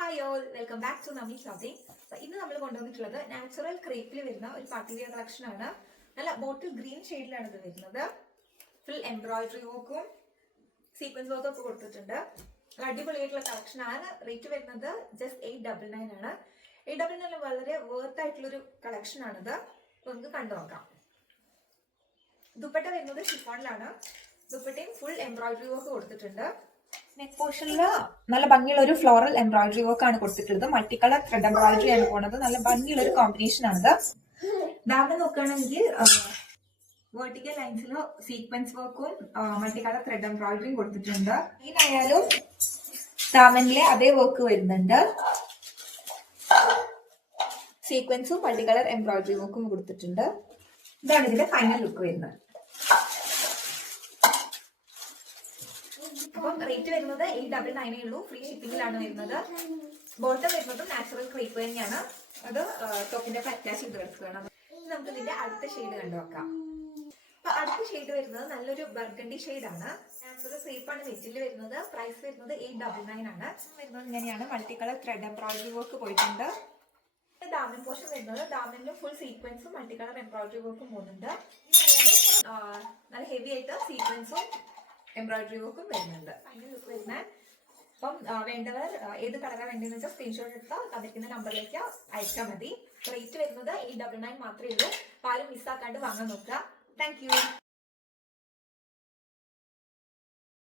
Hi all, welcome back to നമ്മി clothing. ഇന്ന് നമ്മൾ കൊണ്ടുവന്നിട്ടുള്ളത് നാച്ചുറൽ ക്രേപ്പിൽ വരുന്ന ഒരു പാർട്ടി വെയർ കളക്ഷൻ ആണ്. നല്ല ബോട്ടിൽ ഗ്രീൻ ഷെയ്ഡിലാണ് ഇത് വരുന്നത്. ഫുൾ എംബ്രോയിഡറി വർക്കും സീക്വൻസ് വർക്കും ഒക്കെ കൊടുത്തിട്ടുണ്ട്. അടിപൊളിയായിട്ടുള്ള കളക്ഷൻ ആണ്. റേറ്റ് വരുന്നത് ജസ്റ്റ് 899 ആണ്. 899 വളരെ വർത്ത് ആയിട്ടുള്ളൊരു കളക്ഷൻ ആണിത്. നമുക്ക് കണ്ടു നോക്കാം. ദുപ്പട്ട വരുന്നത് ഷിഫോണിലാണ്. ദുപ്പട്ടയും ഫുൾ എംബ്രോയിഡറി വർക്ക് കൊടുത്തിട്ടുണ്ട്. നെക്ക് പോർഷനിൽ നല്ല ഭംഗിയുള്ള ഒരു ഫ്ലോറൽ എംബ്രോയിഡറി വർക്ക് ആണ് കൊടുത്തിട്ടുള്ളത്. മൾട്ടി കളർ ത്രെഡ് എംബ്രോയിഡറി ആണ് പോകുന്നത്. നല്ല ഭംഗിയുള്ള ഒരു കോമ്പിനേഷൻ ആണിത്. ദാമൻ നോക്കുകയാണെങ്കിൽ വെർട്ടിക്കൽ ലൈൻസിൽ സീക്വൻസ് വർക്കും മൾട്ടി കളർ ത്രെഡ് എംബ്രോയിഡറിയും കൊടുത്തിട്ടുണ്ട്. ഇതിനായാലും ദാമനിലെ അതേ വർക്ക് വരുന്നുണ്ട്. സീക്വൻസും മൾട്ടി കളർ എംബ്രോയിഡറി വർക്കും കൊടുത്തിട്ടുണ്ട്. ഇതാണ് ഇതിന്റെ ഫൈനൽ ലുക്ക് വരുന്നത്. അപ്പം റേറ്റ് വരുന്നത് 899 ഉള്ളൂ. ഫ്രീ ഷിപ്പിംഗിലാണ് വരുന്നത്. ബോട്ടം വരുന്നത് നാച്ചുറൽ ക്രീപ്പ് തന്നെയാണ്. അത് ടോപ്പിന്റെ അറ്റാച്ച് ചെയ്ത് കിടക്കുകയാണ്. നമുക്ക് ഇതിന്റെ അടുത്ത ഷെയ്ഡ് കണ്ടുനോക്കാം. അപ്പൊ അടുത്ത ഷെയ്ഡ് വരുന്നത് നല്ലൊരു ബർഗണ്ടി ഷെയ്ഡാണ്. നാച്ചുറൽ ക്രീപ്പാണ് നെറ്റിൽ വരുന്നത്. പ്രൈസ് വരുന്നത് 899 ആണ്. വരുന്നത് ഇങ്ങനെയാണ്. Multi colour thread embroidery work പോയിട്ടുണ്ട്. ദാമൻ പോർഷൻ വരുന്നത് ദാമനിലും ഫുൾ സീക്വൻസും മൾട്ടി കളർ എംബ്രോയിഡറി വർക്കും പോകുന്നുണ്ട്. നല്ല ഹെവി ആയിട്ട് സീക്വൻസും എംബ്രോയിഡറി വർക്കും വരുന്നുണ്ട്. ഫൈനൽ ലുക്ക് വരുന്നത്. അപ്പം വേണ്ടവർ ഏത് കളറാണ് വേണ്ടതെന്ന് വെച്ചാൽ സ്ക്രീൻഷോട്ട് എടുത്താൽ തന്നിരിക്കുന്ന നമ്പറിലേക്ക് അയച്ചാൽ മതി. റേറ്റ് വരുന്നത് 899 മാത്രമേ ഉള്ളൂ. പാലും മിസ്സാക്കാണ്ട് വാങ്ങാൻ നോക്കുക. Thank you.